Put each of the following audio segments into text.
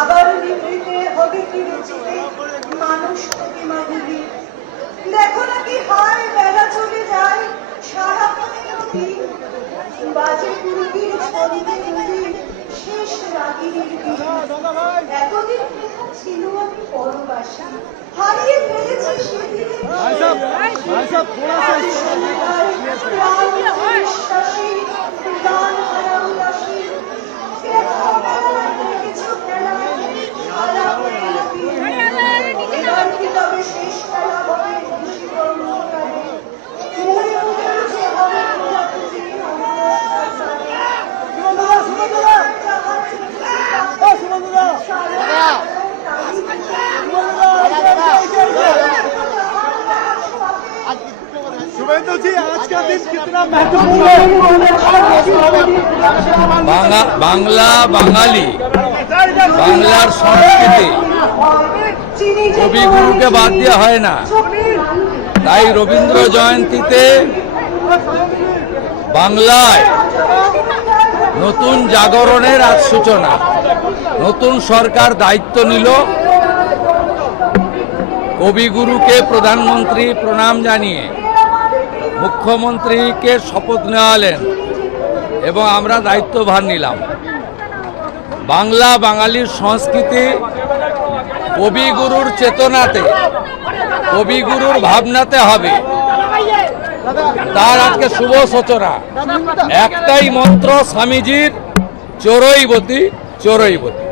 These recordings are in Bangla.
আবার নিভৃতে হবে কি রচিতে মানুষ প্রতিমাগুলি। দেখো নাকি হায় বেলা চলে যায়, সারা দিন বাজে পূর্বীর ছন্দে নদী শেষ রাগিনীর দিন। এতদিন কোথা ছিল আমি পরবাসী, হারিয়ে ফেলেছি সেদিন বিশ্বাসী গান হারা উদাসী। কিছু খেলা এবার কি তবে শেষ খেলা হবে খুশি কর্মকারে, মনে উঠেছে হবে খোঁজাখুঁজি शुभेंदु जी, आज का दिन कितना महत्वपूर्ण है? বাংলা বাঙালি বাংলার সংস্কৃতি কবিগুরুকে বাদ দেওয়া হয় না। তাই রবীন্দ্র জয়ন্তীতে বাংলায় নতুন জাগরণের আজ সূচনা। নতুন সরকার দায়িত্ব নিল, কবিগুরুকে প্রধানমন্ত্রী প্রণাম জানিয়ে মুখ্যমন্ত্রীকে শপথ নেওয়ালেন এবং আমরা দায়িত্বভার নিলাম। বাংলা বাঙালির সংস্কৃতি কবিগুরুর চেতনাতে, কবিগুরুর ভাবনাতে হবে, তার আজকে শুভ সূচনা। একটাই মন্ত্র স্বামীজির, চোরইবতী চোরইবতী।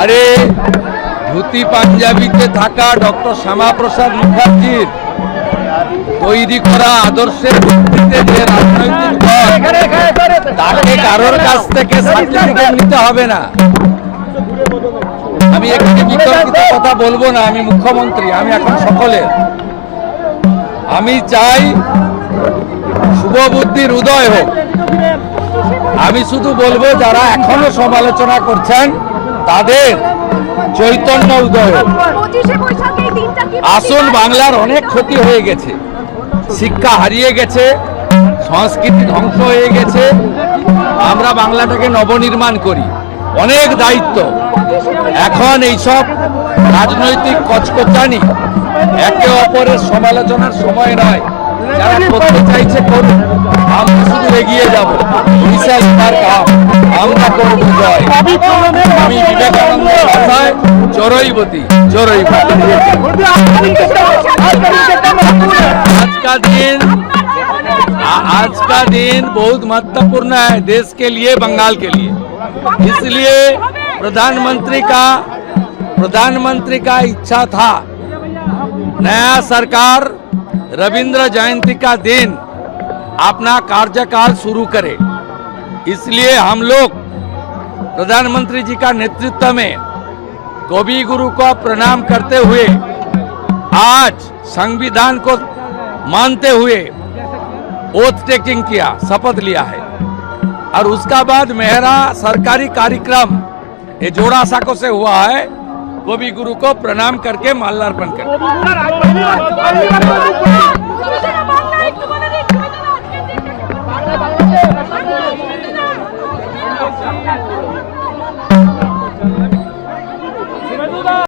আরে ধুতি পাঞ্জাবিতে থাকা ডক্টর শ্যামাপ্রসাদ মুখার্জির তৈরি করা আদর্শের ভিত্তিতে যে রাজনৈতিক দল, তাকে কারোর কাছ থেকে সার্টিফিকেট নিতে হবে না। আমি এখানে বিতর্কিত কথা বলবো না, আমি মুখ্যমন্ত্রী, আমি এখন সকলের। আমি চাই শুভবুদ্ধির উদয় হোক। আমি শুধু বলবো যারা এখনো সমালোচনা করছেন তাদের চৈতন্য উদয় হোক। আসল বাংলার অনেক ক্ষতি হয়ে গেছে, শিক্ষা হারিয়ে গেছে, সংস্কৃতি ধ্বংস হয়ে গেছে। আমরা বাংলাটাকে নবনির্মাণ করি, অনেক দায়িত্ব। এখন এইসব রাজনৈতিক কচকচানি, একে অপরের সমালোচনার সময় নয়। যারা করতে চাইছে করুন, আমরা শুধু এগিয়ে যাব। বিশাল আমরা করব জয়। আমি বিবেকানন্দের ভাষায় চোরইবতী চোরইবতী। आज का दिन बहुत महत्वपूर्ण है देश के लिए, बंगाल के लिए। इसलिए प्रधानमंत्री का इच्छा था नया सरकार रविंद्र जयंती का दिन अपना कार्यकाल शुरू करे। इसलिए हम लोग प्रधानमंत्री जी का नेतृत्व में कवि गुरु को प्रणाम करते हुए, आज संविधान को मानते हुए ओथ टेकिंग किया, शपथ लिया है। और उसका बाद मेरा सरकारी कार्यक्रम ये जोड़ा साको से हुआ है, वो भी गुरु को प्रणाम करके माल्यार्पण कर